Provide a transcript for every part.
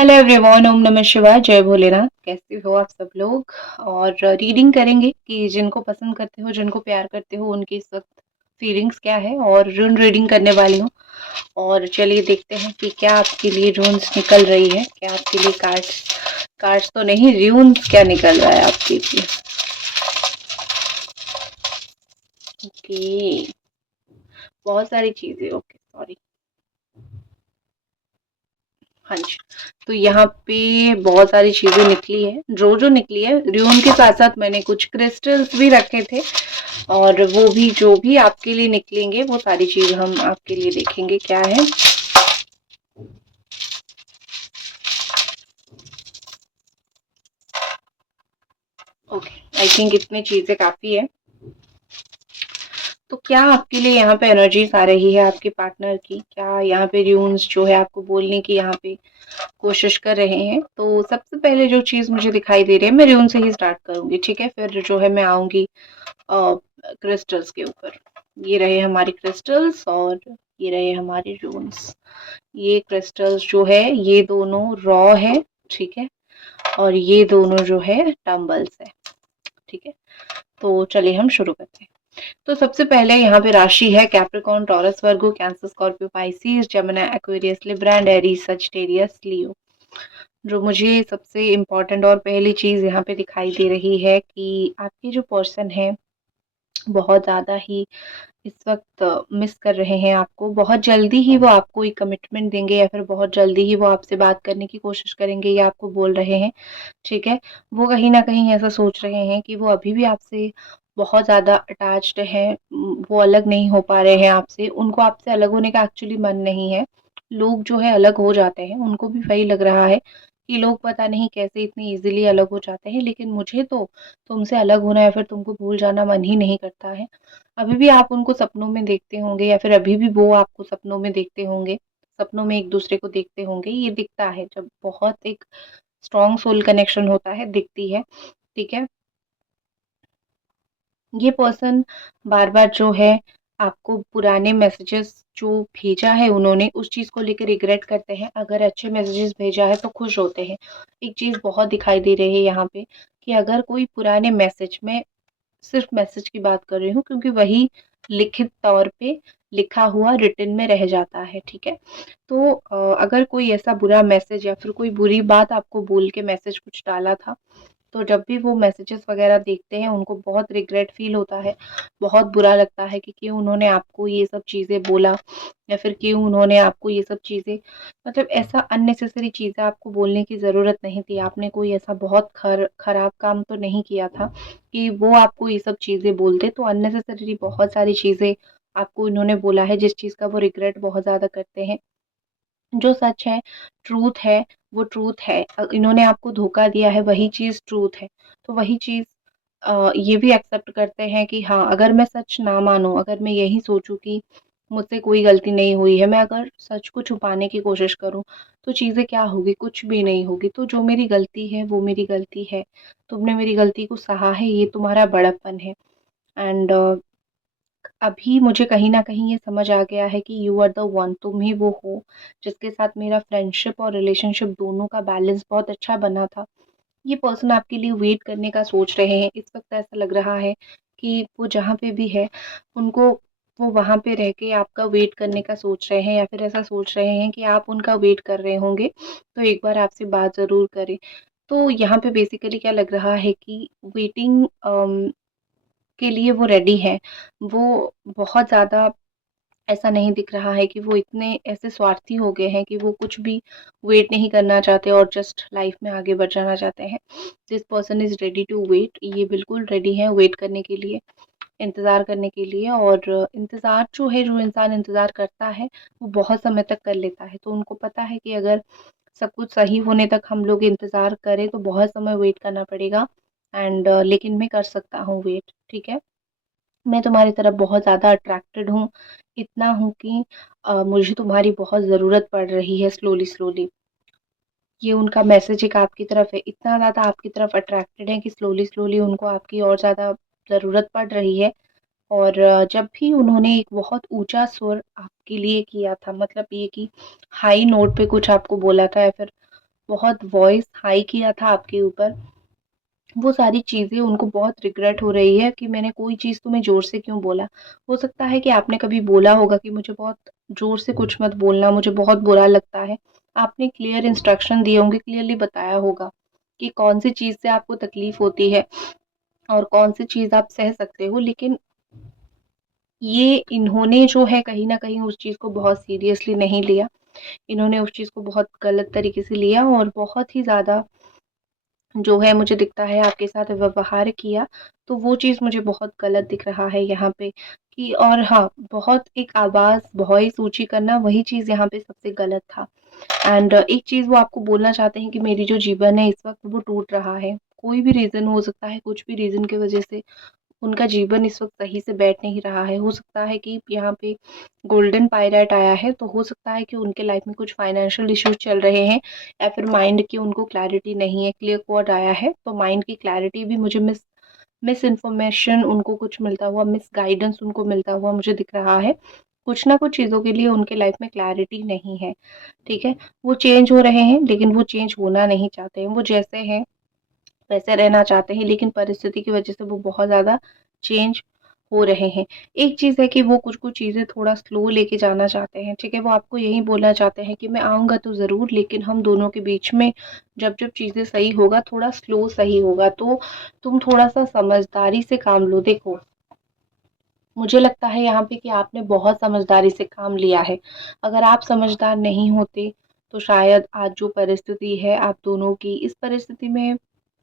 Hello everyone, ओम नमः शिवाय, जय भोलेनाथ। कैसे हो आप सब लोग? और रीडिंग करेंगे कि जिनको पसंद करते हो, जिनको प्यार करते हो, उनकी इस वक्त फीलिंग्स क्या है और रून रीडिंग करने वाली हूँ। और चलिए देखते हैं कि क्या आपके लिए रून्स निकल रही है, क्या आपके लिए कार्ड्स कार्ड्स तो नहीं, रून्स क्या निकल रहा है आपके लिए। ओके, बहुत सारी चीजें। Okay, sorry. हाँ जी, तो यहाँ पे बहुत सारी चीजें निकली है। जो निकली है र्यून के साथ साथ मैंने कुछ क्रिस्टल्स भी रखे थे, और वो भी जो भी आपके लिए निकलेंगे वो सारी चीज हम आपके लिए देखेंगे क्या है। ओके, आई थिंक इतनी चीजें काफी है। तो क्या आपके लिए यहाँ पे एनर्जीज आ रही है आपके पार्टनर की? क्या यहाँ पे र्यून्स जो है आपको बोलने की यहाँ पे कोशिश कर रहे हैं? तो सबसे पहले जो चीज मुझे दिखाई दे रही है, मैं र्यून से ही स्टार्ट करूंगी, ठीक है? फिर जो है मैं आऊंगी क्रिस्टल्स के ऊपर। ये रहे हमारे क्रिस्टल्स और ये रहे हमारे रून्स। ये क्रिस्टल्स जो है ये दोनों रॉ है, ठीक है? और ये दोनों जो है टम्बल्स है, ठीक है? तो चलिए हम शुरू करते हैं। तो सबसे पहले यहाँ पे राशि है Capricorn, Taurus, Virgo, Cancer, Scorpio, Pisces, Gemini, Aquarius, Libra and Aries, Sagittarius, Leo. जो मुझे सबसे इम्पोर्टेंट और पहली चीज यहाँ पे दिखाई दे रही है कि आपके जो पर्सन है बहुत ज़्यादा ही इस वक़्त मिस कर रहे हैं आपको। बहुत जल्दी ही वो आपको एक कमिटमेंट देंगे या फिर बहुत जल्दी ही वो आपसे बात करने की कोशिश करेंगे या आपको बोल रहे हैं, ठीक है? वो कहीं न कहीं ऐसा सोच रहे हैं कि वो अभी भी आपसे बहुत ज़्यादा अटैच्ड हैं, वो अलग नहीं हो पा रहे हैं आपसे। उनको आपसे अलग होने का एक्चुअली मन नहीं है। लोग जो है अलग हो जाते हैं, उनको भी वही लग रहा है कि लोग पता नहीं कैसे इतनी ईज़िली अलग हो जाते हैं, लेकिन मुझे तो तुमसे अलग होना या फिर तुमको भूल जाना मन ही नहीं करता है। अभी भी आप उनको सपनों में देखते होंगे या फिर अभी भी वो आपको सपनों में देखते होंगे, सपनों में एक-दूसरे को देखते होंगे। ये दिखता है जब बहुत एक स्ट्रॉन्ग सोल कनेक्शन होता है, दिखती है, ठीक है? ये पर्सन बार-बार जो है आपको पुराने मैसेजेस जो भेजा है उन्होंने, उस चीज़ को लेके रिग्रेट करते हैं। अगर अच्छे मैसेजेस भेजा है तो खुश होते हैं। एक चीज़ बहुत दिखाई दे रही है यहाँ पे कि अगर कोई पुराने मैसेज में, सिर्फ मैसेज की बात कर रही हूँ क्योंकि वही लिखित तौर पे लिखा हुआ रिटन में रह जाता है, ठीक है? तो अगर कोई ऐसा बुरा मैसेज या फिर कोई बुरी बात आपको बोल के मैसेज कुछ डाला था, तो जब भी वो मैसेजेस वगैरह देखते हैं उनको बहुत रिग्रेट फील होता है, बहुत बुरा लगता है कि क्यों उन्होंने आपको ये सब चीज़ें बोला या फिर क्यों उन्होंने आपको ये सब चीज़ें, मतलब ऐसा अननेसेसरी चीज़ें आपको बोलने की ज़रूरत नहीं थी। आपने कोई ऐसा बहुत खराब काम तो नहीं किया था कि वो आपको ये सब चीज़ें बोलते। तो अननेसेसरी बहुत सारी चीज़ें आपको इन्होंने बोला है जिस चीज़ का वो रिग्रेट बहुत ज़्यादा करते हैं। जो सच है, ट्रूथ है, वो ट्रूथ है। इन्होंने आपको धोखा दिया है, वही चीज़ ट्रूथ है। तो वही चीज़ ये भी एक्सेप्ट करते हैं कि हाँ, अगर मैं सच ना मानूँ, अगर मैं यही सोचूँ कि मुझसे कोई गलती नहीं हुई है, मैं अगर सच को छुपाने की कोशिश करूँ, तो चीज़ें क्या होगी? कुछ भी नहीं होगी। तो जो मेरी गलती है, वो मेरी गलती है। तुमने मेरी गलती को सहा है, ये तुम्हारा बड़प्पन है। एंड अभी मुझे कहीं न कहीं ये समझ आ गया है कि यू आर द वन, तुम ही वो हो जिसके साथ मेरा फ्रेंडशिप और रिलेशनशिप दोनों का बैलेंस बहुत अच्छा बना था। ये पर्सन आपके लिए वेट करने का सोच रहे हैं। इस वक़्त ऐसा लग रहा है कि वो जहाँ पे भी है, उनको वो वहाँ पे रह के आपका वेट करने का सोच रहे हैं या फिर ऐसा सोच रहे हैं कि आप उनका वेट कर रहे होंगे, तो एक बार आपसे बात ज़रूर करें। तो यहाँ पे बेसिकली क्या लग रहा है कि वेटिंग के लिए वो रेडी हैं। वो बहुत ज़्यादा, ऐसा नहीं दिख रहा है कि वो इतने ऐसे स्वार्थी हो गए हैं कि वो कुछ भी वेट नहीं करना चाहते और जस्ट लाइफ में आगे बढ़ जाना चाहते हैं। This person is ready to wait, ये बिल्कुल रेडी हैं वेट करने के लिए, इंतज़ार करने के लिए। और इंतज़ार जो है, जो इंसान इंतज़ार करता है, वो बहुत समय तक कर लेता है। तो उनको पता है कि अगर सब कुछ सही होने तक हम लोग इंतज़ार करें तो बहुत समय वेट करना पड़ेगा। एंड लेकिन मैं कर सकता हूँ वेट, ठीक है? मैं तुम्हारी तरफ बहुत ज़्यादा अट्रैक्टेड हूँ, इतना हूँ कि मुझे तुम्हारी बहुत ज़रूरत पड़ रही है स्लोली-स्लोली। ये उनका मैसेज एक आपकी तरफ है, इतना ज़्यादा आपकी तरफ अट्रैक्टेड है कि स्लोली-स्लोली उनको आपकी और ज़्यादा ज़रूरत पड़ रही है। और जब भी उन्होंने एक बहुत ऊँचा स्वर आपके लिए किया था, मतलब ये कि हाई नोट पे कुछ आपको बोला था या फिर बहुत वॉइस हाई किया था आपके ऊपर, वो सारी चीज़ें उनको बहुत रिग्रेट हो रही है कि मैंने कोई चीज़ तुम्हें ज़ोर से क्यों बोला। हो सकता है कि आपने कभी बोला होगा कि मुझे बहुत ज़ोर से कुछ मत बोलना, मुझे बहुत बुरा लगता है। आपने क्लियर इंस्ट्रक्शन दिए होंगे, क्लियरली बताया होगा कि कौन-सी चीज़ से आपको तकलीफ़ होती है और कौन-सी चीज़ आप सह सकते हो। लेकिन ये इन्होंने जो है कहीं न कहीं उस चीज़ को बहुत सीरियसली नहीं लिया। इन्होंने उस चीज़ को बहुत गलत तरीके से लिया और बहुत ही ज़्यादा जो है मुझे दिखता है आपके साथ व्यवहार किया, तो वो चीज़ मुझे बहुत गलत दिख रहा है यहाँ पे कि और हाँ, बहुत एक आवाज़ वॉइस ऊँची करना वही चीज़ यहाँ पे सबसे गलत था। एंड एक चीज़ वो आपको बोलना चाहते हैं कि मेरी जो जीवन है इस वक़्त वो टूट रहा है। कोई भी रीज़न हो सकता है, कुछ भी रीज़न की वज़ह से उनका जीवन इस वक़्त सही से बैठ नहीं रहा है। हो सकता है कि यहाँ पे गोल्डन पायरेट आया है, तो हो सकता है कि उनके लाइफ़ में कुछ फाइनेंशियल इश्यूज़ चल रहे हैं या फिर माइंड की उनको क्लैरिटी नहीं है। क्लियर क्वॉड आया है, तो माइंड की क्लैरिटी भी मुझे मिस इन्फॉर्मेशन उनको कुछ मिलता हुआ, मिस गाइडेंस उनको मिलता हुआ मुझे दिख रहा है। कुछ ना कुछ चीज़ों के लिए उनके लाइफ़ में क्लैरिटी नहीं है, ठीक है? वो चेंज हो रहे हैं, लेकिन वो चेंज होना नहीं चाहते हैं। वो जैसे हैं वैसे रहना चाहते हैं, लेकिन परिस्थिति की वजह से वो बहुत ज़्यादा चेंज हो रहे हैं। एक चीज़ है कि वो कुछ-कुछ चीज़ें थोड़ा स्लो लेके जाना चाहते हैं, ठीक है? वो आपको यही बोलना चाहते हैं कि मैं आऊँगा तो ज़रूर, लेकिन हम दोनों के बीच में जब-जब चीज़ें सही होगा, थोड़ा स्लो सही होगा, तो तुम थोड़ा-सा समझदारी से काम लो। देखो, मुझे लगता है यहाँ पे कि आपने बहुत समझदारी से काम लिया है। अगर आप समझदार नहीं होते, तो शायद आज जो परिस्थिति है आप दोनों की, इस परिस्थिति में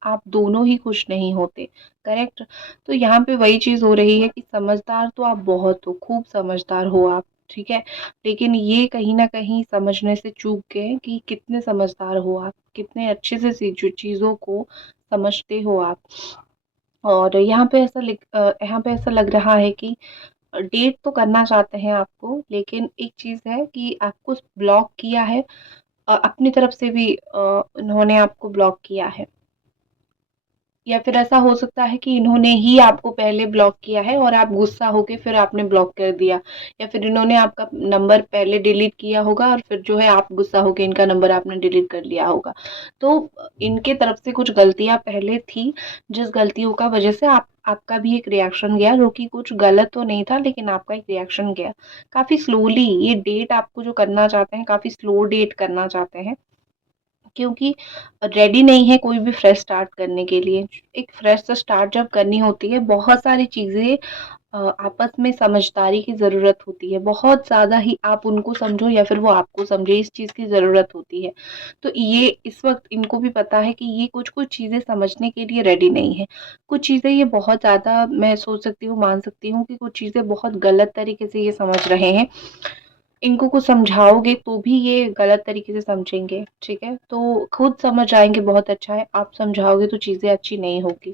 आप दोनों ही खुश नहीं होते, करेक्ट? तो यहाँ पे वही चीज़ हो रही है कि समझदार तो आप बहुत हो, खूब समझदार हो आप, ठीक है? लेकिन ये कहीं न कहीं समझने से चूक गए कि कितने समझदार हो आप, कितने अच्छे से चीज़ों को समझते हो आप। और यहाँ पे ऐसा लग रहा है कि डेट तो करना चाहते हैं आपको, लेकिन एक चीज़ है कि आपको ब्लॉक किया है, अपनी तरफ से भी इन्होंने आपको ब्लॉक किया है। या फिर ऐसा हो सकता है कि इन्होंने ही आपको पहले ब्लॉक किया है और आप गुस्सा होके फिर आपने ब्लॉक कर दिया, या फिर इन्होंने आपका नंबर पहले डिलीट किया होगा और फिर जो है आप गुस्सा होके इनका नंबर आपने डिलीट कर लिया होगा। तो इनके तरफ से कुछ गलतियाँ पहले थी, जिस गलतियों का वजह से आपका भी एक रिएक्शन गया, जो कि कुछ गलत तो नहीं था, लेकिन आपका एक रिएक्शन गया। काफ़ी स्लोली ये डेट आपको जो करना चाहते हैं, काफ़ी स्लो डेट करना चाहते हैं। क्योंकि रेडी नहीं है कोई भी फ्रेश स्टार्ट करने के लिए। एक फ्रेश सा स्टार्ट जब करनी होती है, बहुत सारी चीज़ें आपस में समझदारी की ज़रूरत होती है। बहुत ज़्यादा ही आप उनको समझो या फिर वो आपको समझे, इस चीज़ की ज़रूरत होती है। तो ये इस वक़्त इनको भी पता है कि ये कुछ-कुछ चीज़ें समझने के लिए रेडी नहीं है। कुछ चीज़ें ये बहुत ज़्यादा मैं सोच सकती हूँ, मान सकती हूँ कि कुछ चीज़ें बहुत गलत तरीके से ये समझ रहे हैं। इनको कुछ समझाओगे तो भी ये गलत तरीके से समझेंगे, ठीक है? तो खुद समझ आएँगे बहुत अच्छा है, आप समझाओगे तो चीज़ें अच्छी नहीं होगी।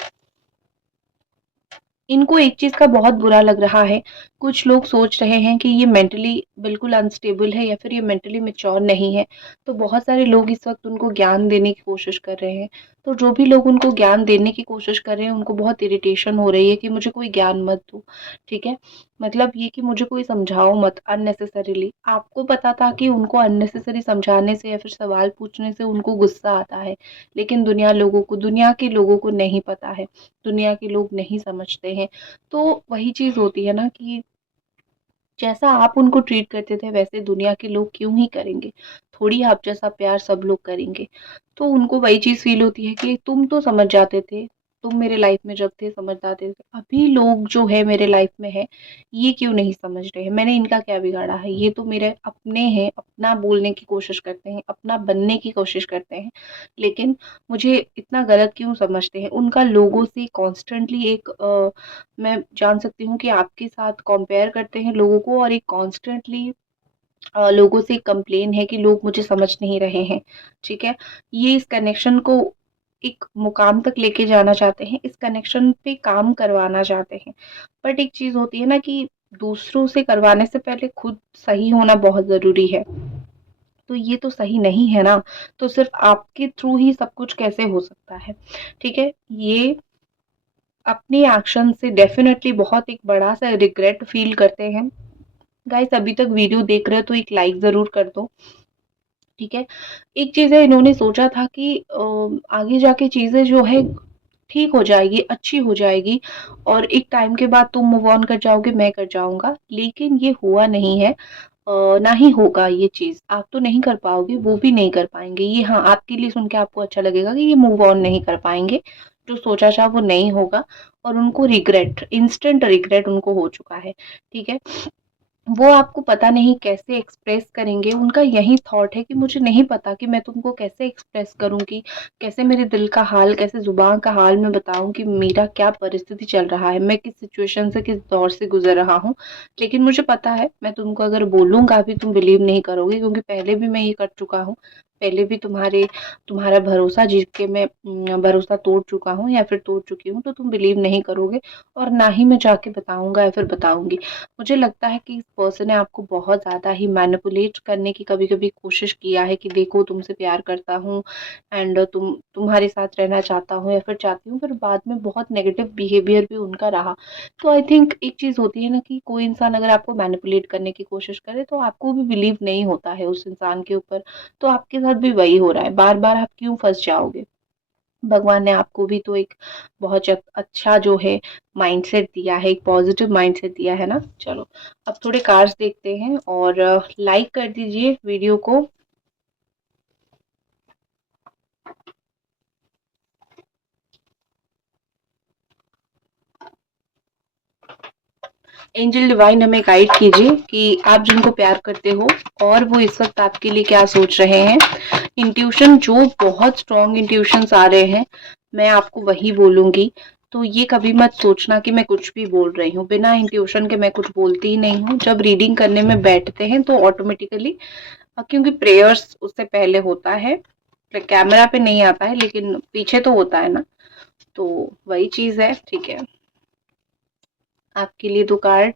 इनको एक चीज़ का बहुत बुरा लग रहा है, कुछ लोग सोच रहे हैं कि ये मेंटली बिल्कुल अनस्टेबल है या फिर ये मेंटली मैच्योर नहीं है। तो बहुत सारे लोग इस वक़्त उनको ज्ञान देने की कोशिश कर रहे हैं। तो जो भी लोग उनको ज्ञान देने की कोशिश कर रहे हैं, उनको बहुत इरिटेशन हो रही है कि मुझे कोई ज्ञान मत दो, ठीक है? मतलब ये कि मुझे कोई समझाओ मत अननेसेसरीली। आपको पता था कि उनको अननेसेसरी समझाने से या फिर सवाल पूछने से उनको गुस्सा आता है, लेकिन दुनिया के लोगों को नहीं पता है। दुनिया के लोग नहीं समझते हैं। तो वही चीज़ होती है ना कि जैसा आप उनको ट्रीट करते थे वैसे दुनिया के लोग क्यों ही करेंगे? थोड़ी आप जैसा प्यार सब लोग करेंगे। तो उनको वही चीज़ फ़ील होती है कि तुम तो समझ जाते थे, तुम मेरे लाइफ़ में जब थे समझ जाते थे। अभी लोग जो है मेरे लाइफ़ में है, ये क्यों नहीं समझ रहे हैं? मैंने इनका क्या बिगाड़ा है? ये तो मेरे अपने हैं, अपना बोलने की कोशिश करते हैं, अपना बनने की कोशिश करते हैं। लेकिन मुझे इतना गलत क्यों समझते हैं? उनका लोगों से कॉन्स्टेंटली एक मैं जान सकती हूँ कि आपके साथ कंपेयर करते हैं लोगों को और एक कॉन्स्टेंटली लोगों से कंप्लेन है कि लोग मुझे समझ नहीं रहे हैं, ठीक है? ये इस कनेक्शन को एक मुकाम तक लेके जाना चाहते हैं, इस कनेक्शन पे काम करवाना चाहते हैं। बट एक चीज़ होती है ना कि दूसरों से करवाने से पहले खुद सही होना बहुत ज़रूरी है। तो ये तो सही नहीं है ना, तो सिर्फ़ आपके थ्रू ही सब कुछ कैसे हो सकता है, ठीक है? ये अपने एक्शन से डेफ़िनेटली बहुत एक बड़ा-सा रिग्रेट फ़ील करते हैं। गाइस अभी तक वीडियो देख रहे हो तो एक लाइक ज़रूर कर दो। ठीक है? एक चीज़ है, इन्होंने सोचा था कि आगे जाके चीज़ें जो है ठीक हो जाएगी, अच्छी हो जाएगी और एक टाइम के बाद तुम मूव ऑन कर जाओगे, मैं कर जाऊँगा, लेकिन ये हुआ नहीं है। ना ही होगा ये चीज़, आप तो नहीं कर पाओगे, वो भी नहीं कर पाएँगे। ये हाँ, आपके लिए सुन के आपको अच्छा लगेगा कि ये मूव ऑन नहीं कर पाएँगे, जो सोचा था वो नहीं होगा और उनको रिग्रेट, इंस्टेंट रिग्रेट उनको हो चुका है, ठीक है? वो आपको पता नहीं कैसे एक्सप्रेस करेंगे, उनका यही थॉट है कि मुझे नहीं पता कि मैं तुमको कैसे एक्सप्रेस करूँ, कि कैसे मेरे दिल का हाल, कैसे ज़ुबान का हाल मैं बताऊँ कि मेरा क्या परिस्थिति चल रहा है, मैं किस सिचुएशन से, किस दौर से गुज़र रहा हूँ। लेकिन मुझे पता है, मैं तुमको अगर बोलूँगा भी तुम बिलीव नहीं करोगे, क्योंकि पहले भी मैं ये कर चुका हूँ। पहले भी तुम्हारा भरोसा जीत के मैं भरोसा तोड़ चुका हूँ या फिर तोड़ चुकी हूँ, तो तुम बिलीव नहीं करोगे और ना ही मैं जाके बताऊँगा या फिर बताऊँगी। मुझे लगता है कि इस पर्सन ने आपको बहुत ज़्यादा ही मैनिपुलेट करने की कभी-कभी कोशिश किया है कि देखो तुमसे प्यार करता हूँ एंड तुम्हारे साथ रहना चाहता हूँ या फिर चाहती हूँ, फिर बाद में बहुत नेगेटिव बिहेवियर भी उनका रहा। तो आई थिंक एक चीज़ होती है ना कि कोई इंसान अगर आपको मैनिपुलेट करने की कोशिश करे तो आपको भी बिलीव नहीं होता है उस इंसान के ऊपर, तो आपके साथ भी वही हो रहा है, बार-बार आप क्यों फँस जाओगे? भगवान ने आपको भी तो एक बहुत अच्छा जो है माइंडसेट दिया है, एक पॉजिटिव माइंडसेट दिया है ना। चलो अब थोड़े कार्ड्स देखते हैं और लाइक कर दीजिए वीडियो को। एंजल डिवाइन हमें गाइड कीजिए कि आप जिनको प्यार करते हो और वो इस वक्त आपके लिए क्या सोच रहे हैं। इंट्यूशन जो बहुत स्ट्रॉन्ग इंट्यूशंस आ रहे हैं, मैं आपको वही बोलूंगी। तो ये कभी मत सोचना कि मैं कुछ भी बोल रही हूँ, बिना इंट्यूशन के मैं कुछ बोलती ही नहीं हूँ। जब रीडिंग करने में बैठते हैं तो ऑटोमेटिकली, क्योंकि प्रेयर्स उससे पहले होता है, कैमरा पे नहीं आता है लेकिन पीछे तो होता है ना, तो वही चीज है। ठीक है, आपके लिए दो कार्ड।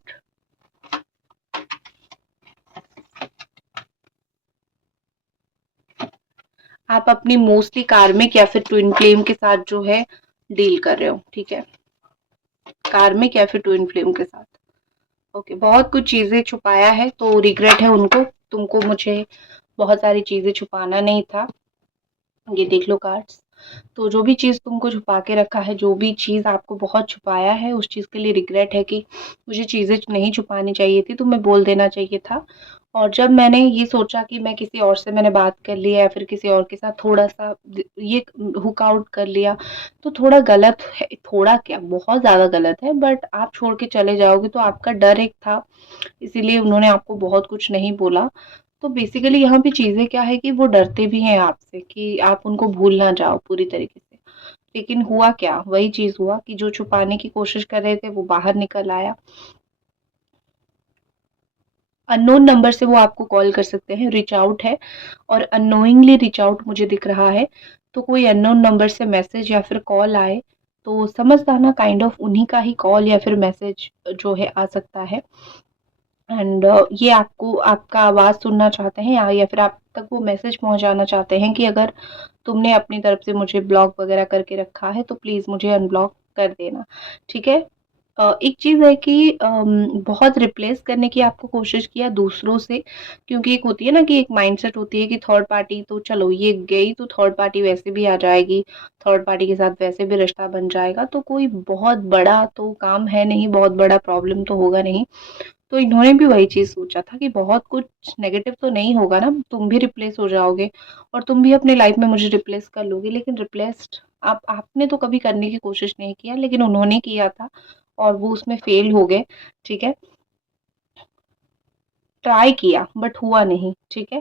आप अपनी मोस्टली कार्मिक या फिर ट्विन फ्लेम के साथ जो है डील कर रहे हो, ठीक है? कार्मिक या फिर ट्विन फ्लेम के साथ। ओके, बहुत कुछ चीजें छुपाया है तो रिग्रेट है उनको। तुमको मुझे बहुत सारी चीजें छुपाना नहीं था। ये देख लो कार्ड्स। तो जो भी चीज़ तुमको छुपा के रखा है, जो भी चीज़ आपको बहुत छुपाया है, उस चीज़ के लिए रिग्रेट है कि मुझे चीज़ें नहीं छुपानी चाहिए थी, तुम्हें बोल देना चाहिए था। और जब मैंने ये सोचा कि मैं किसी और से मैंने बात कर लिया या फिर किसी और के साथ थोड़ा-सा ये हुक आउट कर लिया, तो थोड़ा गलत है, थोड़ा क्या बहुत ज़्यादा गलत है, बट आप छोड़ के चले जाओगे तो आपका डर एक था, इसीलिए उन्होंने आपको बहुत कुछ नहीं बोला। तो बेसिकली यहाँ पे चीज़ें क्या है कि वो डरते भी हैं आपसे कि आप उनको भूल ना जाओ पूरी तरीके से। लेकिन हुआ क्या? वही चीज़ हुआ कि जो छुपाने की कोशिश कर रहे थे वो बाहर निकल आया। अननोन नंबर से वो आपको कॉल कर सकते हैं, रीच आउट है और अननोइंगली रीच आउट मुझे दिख रहा है। तो कोई अननोन नंबर से मैसेज या फिर कॉल आए तो समझ जाना काइंड ऑफ उन्हीं का ही कॉल या फिर मैसेज जो है आ सकता है। एंड ये आपको आपका आवाज़ सुनना चाहते हैं या फिर आप तक वो मैसेज पहुंचाना चाहते हैं कि अगर तुमने अपनी तरफ से मुझे ब्लॉक वगैरह करके रखा है तो प्लीज़ मुझे अनब्लॉक कर देना, ठीक है? एक चीज़ है कि बहुत रिप्लेस करने की आपको कोशिश किया दूसरों से, क्योंकि एक होती है ना कि एक माइंडसेट होती है कि थर्ड पार्टी तो चलो ये गई तो थर्ड पार्टी वैसे भी आ जाएगी, थर्ड पार्टी के साथ वैसे भी रिश्ता बन जाएगा, तो कोई बहुत बड़ा तो काम है नहीं, बहुत बड़ा प्रॉब्लम तो होगा नहीं। तो इन्होंने भी वही चीज़ सोचा था कि बहुत कुछ नेगेटिव तो नहीं होगा ना, तुम भी रिप्लेस हो जाओगे और तुम भी अपनी लाइफ में मुझे रिप्लेस कर लोगे, लेकिन रिप्लेस्ड आपने तो कभी करने की कोशिश नहीं किया, लेकिन उन्होंने किया था और वो उसमें फेल हो गए, ठीक है? ट्राई किया बट हुआ नहीं, ठीक है?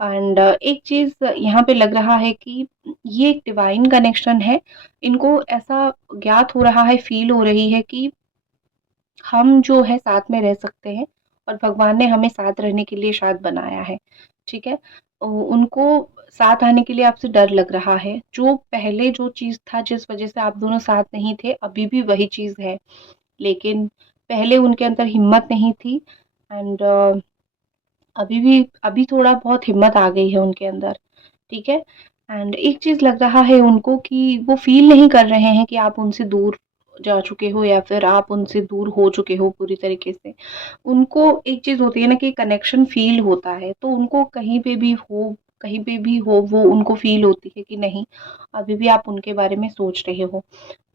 एंड एक चीज़ यहाँ पे लग रहा है कि ये एक डिवाइन कनेक्शन है। इनको ऐसा ज्ञात हो रहा है, फील हो रही है कि हम जो है साथ में रह सकते हैं और भगवान ने हमें साथ रहने के लिए शायद बनाया है, ठीक है? उनको साथ आने के लिए आपसे डर लग रहा है। जो पहले जो चीज़ था जिस वज़ह से आप दोनों साथ नहीं थे, अभी भी वही चीज़ है। लेकिन पहले उनके अंदर हिम्मत नहीं थी एंड अभी थोड़ा बहुत हिम्मत आ गई है उनके अंदर, ठीक है? एंड एक चीज़ लग रहा है उनको कि वो फ़ील नहीं कर रहे हैं कि आप उनसे दूर जा चुके हो या फिर आप उनसे दूर हो चुके हो पूरी तरीके से। उनको एक चीज़ होती है ना कि कनेक्शन फ़ील होता है, तो उनको कहीं पे भी हो, कहीं पे भी हो वो उनको फ़ील होती है कि नहीं, अभी भी आप उनके बारे में सोच रहे हो।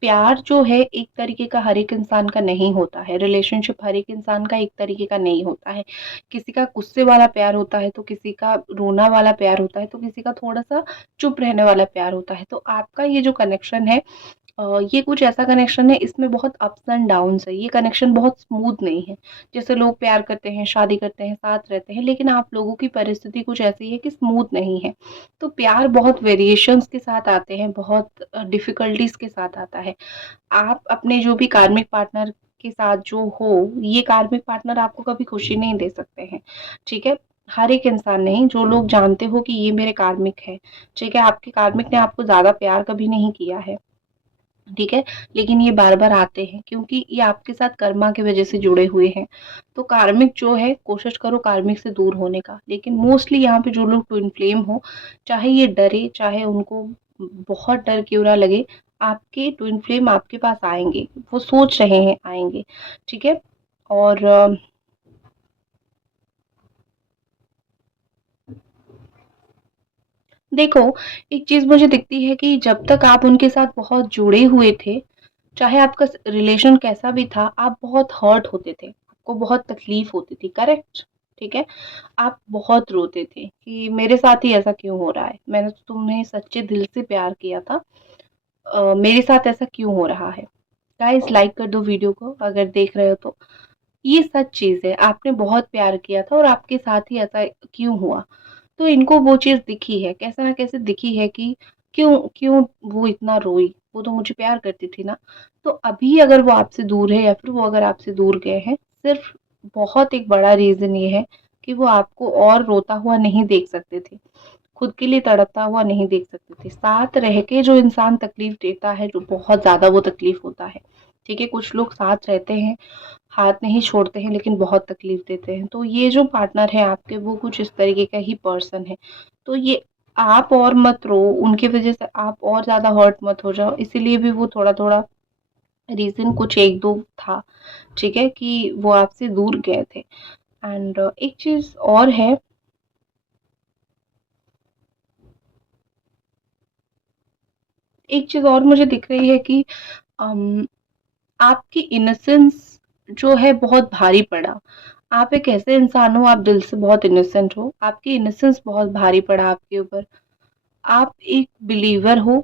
प्यार जो है एक तरीके का हर एक इंसान का नहीं होता है, रिलेशनशिप हर एक इंसान का एक तरीके का नहीं होता है। किसी का गुस्से वाला प्यार होता है, तो किसी का रोना वाला प्यार होता है, तो किसी का थोड़ा-सा चुप रहने वाला प्यार होता है। तो आपका ये जो कनेक्शन है ये कुछ ऐसा कनेक्शन है, इसमें बहुत अप्स एंड डाउन्स है, ये कनेक्शन बहुत स्मूथ नहीं है। जैसे लोग प्यार करते हैं, शादी करते हैं, साथ रहते हैं, लेकिन आप लोगों की परिस्थिति कुछ ऐसी है कि स्मूथ नहीं है। तो प्यार बहुत वेरिएशंस के साथ आते हैं, बहुत डिफ़िकल्टीज़ के साथ आता है। आप अपने जो भी कार्मिक पार्टनर के साथ जो हो, ये कार्मिक पार्टनर आपको कभी खुशी नहीं दे सकते हैं, ठीक है? हर एक इंसान नहीं, जो लोग जानते हो कि ये मेरे कार्मिक है, ठीक है? आपके कार्मिक ने आपको ज़्यादा प्यार कभी नहीं किया है, ठीक है? लेकिन ये बार-बार आते हैं क्योंकि ये आपके साथ कर्मा की वजह से जुड़े हुए हैं। तो कार्मिक जो है कोशिश करो कार्मिक से दूर होने का। लेकिन मोस्टली यहाँ पे जो लोग ट्विन फ्लेम हो, चाहे ये डरे, चाहे उनको बहुत डर क्यों ना लगे, आपके ट्विन फ्लेम आपके पास आएँगे। वो सोच रहे हैं आएँगे, ठीक है? और देखो, एक चीज़ मुझे दिखती है कि जब तक आप उनके साथ बहुत जुड़े हुए थे, चाहे आपका रिलेशन कैसा भी था, आप बहुत हर्ट होते थे, आपको बहुत तकलीफ होती थी, करेक्ट? ठीक है? आप बहुत रोते थे कि मेरे साथ ही ऐसा क्यों हो रहा है? मैंने तो तुम्हें सच्चे दिल से प्यार किया था, मेरे साथ ऐसा क्यों हो रहा है? गाइस लाइक कर दो वीडियो को अगर देख रहे हो तो। ये सच चीज़ है, आपने बहुत प्यार किया था और आपके साथ ही ऐसा क्यों हुआ? तो इनको वो चीज़ दिखी है, कैसे ना कैसे दिखी है कि क्यों क्यों वो इतना रोई? वो तो मुझे प्यार करती थी ना। तो अभी अगर वो आपसे दूर है या फिर वो अगर आपसे दूर गए हैं, सिर्फ़ बहुत एक बड़ा रीज़न ये है कि वो आपको और रोता हुआ नहीं देख सकते थे। खुद के लिए तड़पता हुआ नहीं देख सकते थे। साथ रह के जो इंसान तकलीफ़ देता है, जो बहुत ज़्यादा वो तकलीफ़ होता है, ठीक है? कुछ लोग साथ रहते हैं, हाथ नहीं छोड़ते हैं लेकिन बहुत तकलीफ़ देते हैं। तो ये जो पार्टनर है आपके वो कुछ इस तरीके का ही पर्सन है। तो ये आप और मत रो, उनकी वज़ह से आप और ज़्यादा हर्ट मत हो जाओ, इसीलिए भी वो थोड़ा-थोड़ा रीज़न कुछ 1-2 था, ठीक है? कि वो आपसे दूर गए थे। एंड एक चीज़ और है, एक चीज़ और मुझे दिख रही है कि अम, आपकी इनोसेंस जो है बहुत भारी पड़ा। आप एक ऐसे इंसान हो, आप दिल से बहुत इनोसेंट हो, आपकी इनोसेंस बहुत भारी पड़ा आपके ऊपर। आप एक बिलीवर हो,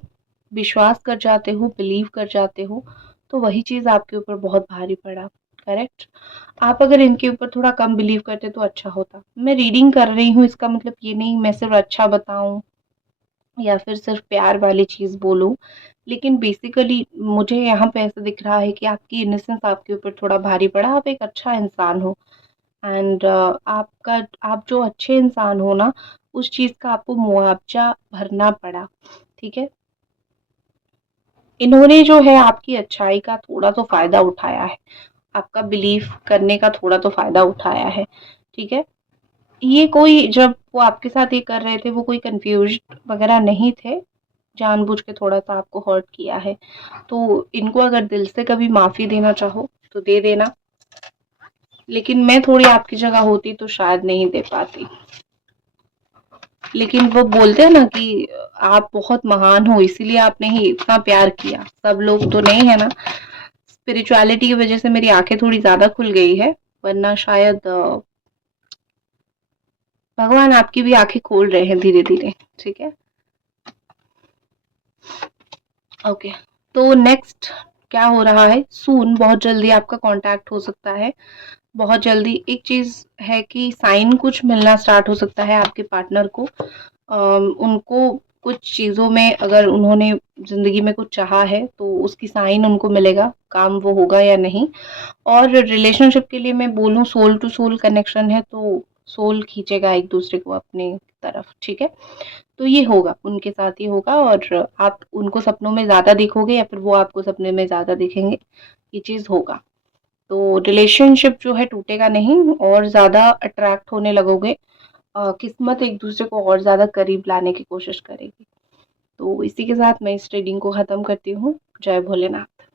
विश्वास कर जाते हो, बिलीव कर जाते हो, तो वही चीज़ आपके ऊपर बहुत भारी पड़ा, करेक्ट? आप अगर इनके ऊपर थोड़ा कम बिलीव करते तो अच्छा होता। मैं रीडिंग कर रही हूँ इसका मतलब ये नहीं मैं सिर्फ़ अच्छा बताऊँ या फिर सिर्फ़ प्यार वाली चीज़ बोलूँ। लेकिन बेसिकली मुझे यहाँ पे ऐसा दिख रहा है कि आपकी इनोसेंस आपके ऊपर थोड़ा भारी पड़ा, आप एक अच्छा इंसान हो एंड आपका आप जो अच्छे इंसान हो ना, उस चीज़ का आपको मुआवज़ा भरना पड़ा, ठीक है? इन्होंने जो है आपकी अच्छाई का थोड़ा तो फ़ायदा उठाया है, आपका बिलीव करने का थोड़ा तो फ़ायदा उठाया है, ठीक है? ये कोई जब वो आपके साथ ये कर रहे थे, वो कोई कन्फ्यूज़्ड वग़ैरह नहीं थे, जानबूझ के थोड़ा-सा आपको हर्ट किया है। तो इनको अगर दिल से कभी माफ़ी देना चाहो, तो दे देना, लेकिन मैं थोड़ी आपकी जगह होती तो शायद नहीं दे पाती। लेकिन वो बोलते हैं ना कि आप बहुत महान हो इसीलिए आपने ही इतना प्यार किया, सब लोग तो नहीं है ना। स्पिरिचुअलिटी की वज़ह से मेरी आँखें थोड़ी ज़्यादा खुल गई है, वरना शायद भगवान आपकी भी आँखें खोल रहे हैं धीरे-धीरे, ठीक है? ओके, तो नेक्स्ट क्या हो रहा है, सून बहुत जल्दी आपका कॉन्टैक्ट हो सकता है। बहुत जल्दी एक चीज़ है कि साइन कुछ मिलना स्टार्ट हो सकता है आपके पार्टनर को। उनको कुछ चीज़ों में अगर उन्होंने ज़िंदगी में कुछ चाहा है तो उसकी साइन उनको मिलेगा, काम वो होगा या नहीं। और रिलेशनशिप के लिए मैं बोलूँ सोल टू सोल कनेक्शन है तो सोल खींचेगा एक दूसरे को अपनी तरफ, ठीक है? तो ये होगा, उनके साथ ही होगा और आप उनको सपनों में ज़्यादा दिखोगे या फिर वो आपको सपने में ज़्यादा दिखेंगे, ये चीज़ होगा। तो रिलेशनशिप जो है टूटेगा नहीं और ज़्यादा अट्रैक्ट होने लगोगे। किस्मत एक दूसरे को और ज़्यादा करीब लाने की कोशिश करेगी। तो इसी के साथ मैं इस रीडिंग को ख़त्म करती हूँ। जय भोलेनाथ।